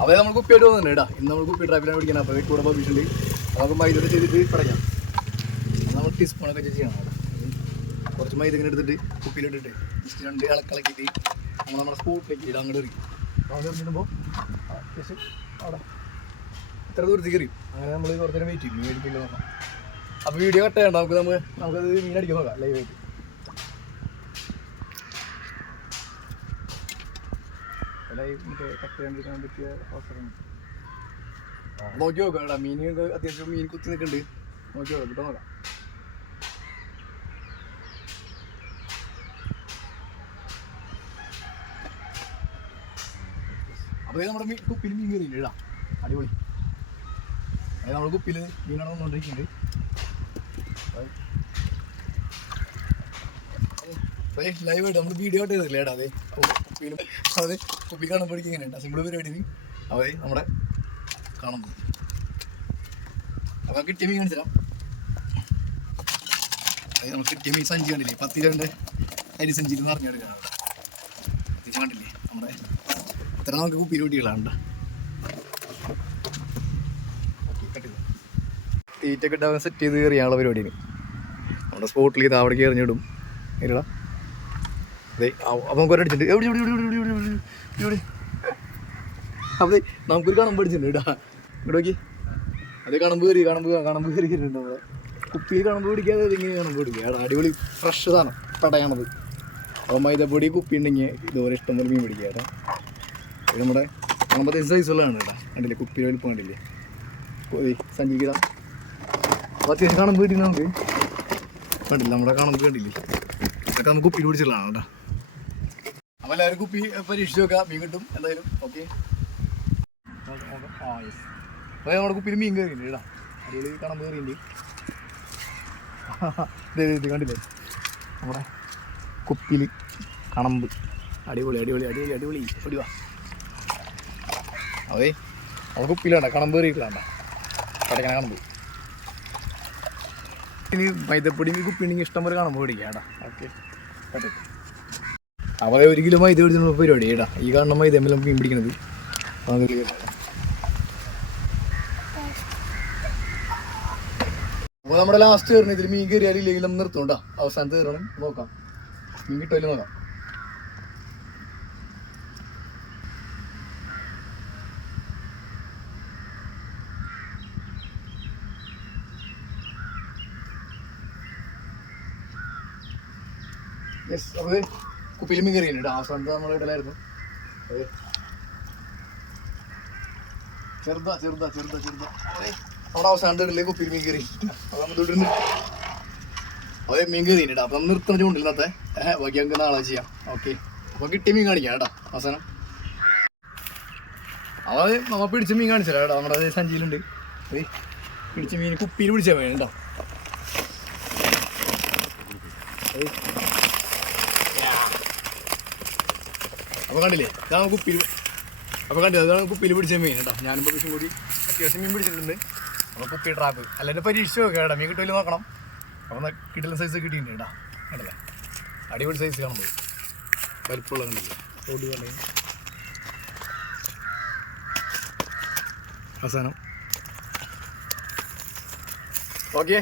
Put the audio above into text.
അവരെ നമ്മൾ കുപ്പിയായിട്ട് കേട്ടാ. ഇന്ന് നമ്മൾ കുപ്പി ട്രാഫിലാണ് പിടിക്കണം അപ്പോൾ കൂടെ പബ്ലിഷുണ്ട് നമുക്ക് മൈദ ചെയ്തിട്ട് പറയാം നമ്മൾ ടീസ്പൂണൊക്കെ ചെയ്യണം അവിടെ കുറച്ച് മൈദ ഇങ്ങനെ എടുത്തിട്ട് കുപ്പിയിലിട്ടിട്ട് ജസ്റ്റ് രണ്ട് ഇളക്കിളക്കിയിട്ട് നമ്മൾ നമ്മുടെ സ്പോട്ടിലേക്ക് ഇടാൻ അങ്ങോട്ട് എറിയും അപ്പോൾ അത് എറിഞ്ഞിടുമ്പോൾ അവിടെ ഇത്ര ദൂരത്തേക്ക് എറിയും. അങ്ങനെ നമ്മൾ കുറച്ച് നേരം വെയിറ്റ് ചെയ്യും. മേടിക്കില്ല നോക്കാം അപ്പോൾ വീഡിയോ കട്ട് ചെയ്യണ്ട നമുക്ക് നമുക്ക് നമുക്കത് മീൻ അടിക്കാൻ നോക്കാം. ലൈവായിട്ട് നോക്കി നോക്കാം എടാ മീൻ അത്യാവശ്യം മീൻ കുത്തി നിൽക്കുന്നുണ്ട് നോക്കി നോക്കാം. കിട്ടാൻ നോക്കാം അപ്പോൾ നമ്മുടെ മീൻ കുപ്പിയിൽ മീൻ കയറിയില്ല ഇടാ അടിപൊളി. അതായത് നമ്മൾ കുപ്പിയിൽ മീനാണ് വന്നുകൊണ്ടിരിക്കുന്നുണ്ട് ലൈവ് ആയിട്ട് നമ്മൾ വീഡിയോ ആയിട്ട് ചെയ്തില്ലേ ഏടാ അതെ? കുപ്പിയിലും അതെ. കുപ്പി കാണുമ്പോഴേക്കും പഠിക്കുക ഇങ്ങനെ സിമ്പിൾ പരിപാടി അവർ നമ്മുടെ കാണുന്നത്. അപ്പോൾ കിട്ടിയ മീൻ കാണിച്ചു അതായത് നമുക്ക് കിട്ടിയ മീൻ സഞ്ചി കണ്ടില്ലേ? പത്തി രണ്ട് അരി സഞ്ചിയിൽ നിന്ന് അവിടെ. അത്യാവശ്യം കണ്ടില്ലേ? നമ്മുടെ ഇത്ര നമുക്ക് കുപ്പി കുട്ടികളാണ് തീറ്റൊക്കെ ഇട്ട് സെറ്റ് ചെയ്ത്. എറിയാനുള്ള പരിപാടിയാണ്. നമ്മുടെ സ്പോട്ടിൽ ഇത് അവിടേക്ക് എറിഞ്ഞിടും ഇല്ലടാ അപ്പം നമുക്കൊരു കണമ്പ് അടിച്ചിട്ടുണ്ട് നോക്കി. കണമ്പ് കണമ്പ് കണമ്പ് കുപ്പിയിൽ കണമ്പ് പിടിക്കാതെ ഇങ്ങനെ കണമ്പ് പിടിക്കുക. അടിപൊളി ഫ്രഷ് സാധനം പടയാണത്. അപ്പോൾ മൈദപ്പൊടി കുപ്പി ഉണ്ടെങ്കിൽ ഇതുപോലെ ഇഷ്ടം പോലെ മീൻ പിടിക്കുക കേട്ടോ. ഇത് നമ്മുടെ അമ്പത്തഞ്ച് സൈസുള്ളതാണ് കേട്ടോ. കണ്ടില്ലേ കുപ്പിയിൽ വലിപ്പം കണ്ടില്ലേ? പോയി സഞ്ചരിക്കാം അപ്പോൾ കാണുമ്പോൾ വീട്ടിൽ നമുക്ക്. കണ്ടില്ല നമ്മുടെ കണമ്പ് കണ്ടില്ലേ? അതൊക്കെ നമുക്ക് കുപ്പി പിടിച്ചിട്ടുള്ളതാണ് കേട്ടോ. അപ്പോൾ എല്ലാവർക്കും കുപ്പി നോക്കാം. മീൻ കിട്ടും എന്തായാലും. ഓക്കെ അപ്പോൾ നമ്മുടെ കുപ്പിയിൽ മീൻ കയറിയിട്ടുണ്ട് കേട്ടോ. അടിപൊളി കാണുമ്പോൾ കയറിയിട്ടുണ്ട്. ഇത് കണ്ടില്ലേ? നമ്മുടെ കുപ്പിയിൽ കണമ്പ്. അടിപൊളി അടിപൊളി അടിപൊളി അടിപൊളി. അടിവാ അതെ അത് കുപ്പിയിലാണ്ട കണമ്പ് കയറിയിട്ടില്ലാണ്ട കടക്കണ കണമ്പ്. ഇനി മൈദപ്പൊടി കുപ്പി ഇഷ്ടം പോലെ കണമ്പ് പിടിക്കാം ഏടാ ഓക്കെ പറ്റും അപ്പോൾ ഒരു കിലോ മൈദ പരിപാടി ഏടാ ഈ കാണുന്ന മൈദ എല്ലാം മീൻ പിടിക്കണത്. അപ്പൊ നമ്മുടെ ലാസ്റ്റ് കയറുന്ന ഇതിൽ മീൻ കയറിയാൽ ഇല്ലെങ്കിൽ നമ്മൾ നിർത്തുണ്ടാ അവസാനത്ത് കയറണം നോക്കാം. മീൻ കിട്ടുമല്ലോ നോക്കാം. യെസ് അപ്പോൾ കുപ്പിയിൽ മീൻ കയറിയുണ്ട് കേട്ടോ. അവസാനത്തെ നമ്മൾ ഇടലായിരുന്നു. അതെ. ചെറുതാ ചെറുതാ ചെറുതാ ചെറുതാ. അവിടെ അവസാനം അവസാനത്തെ ഇടലേ കുപ്പിയിൽ മീൻ കറി. അപ്പോൾ നമ്മൾ തുടരുന്നു അതെ മീൻ കയറിയിട്ടുണ്ട് അപ്പം നമ്മൾ നിർത്തണ ചൂണ്ടില്ല ഇന്നത്തെ. ബാക്കി നമുക്ക് നാളെ ചെയ്യാം. ഓക്കെ. അപ്പോൾ കിട്ടിയ മീൻ കാണിക്കാം കേട്ടോ അവസാനം. അതായത് നമ്മ പിടിച്ച മീൻ കാണിച്ചല്ലോ കേട്ടോ. നമ്മുടെ അതേ സഞ്ചിയിലുണ്ട്. അതെ. പിടിച്ച മീൻ കുപ്പിയിൽ പിടിച്ചാൽ വേണം കേട്ടോ അതെ അപ്പോൾ കണ്ടില്ലേ? ഇതാണ് കുപ്പിയിൽ അപ്പോൾ കണ്ടില്ല? അതാണ് കുപ്പിയിൽ പിടിച്ച മീൻ കേട്ടോ. ഞാനും വിഷം കൂടി അത്യാവശ്യം മീൻ പിടിച്ചിട്ടുണ്ട്. അപ്പോൾ കുപ്പി ട്രാപ്പ് അല്ലെങ്കിൽ പരീക്ഷ നോക്കാം കേട്ടോ. മീൻ കിട്ടുമല്ലോ നോക്കണം. അപ്പോൾ കിട്ടുന്ന സൈസ് കിട്ടിയിട്ടുണ്ട് കേട്ടോ. കണ്ടല്ലേ? അടിപൊളി സൈസ് കാണുമ്പോൾ വലിപ്പമുള്ള കണ്ടില്ല? ഓടി അവസാനം. ഓക്കെ.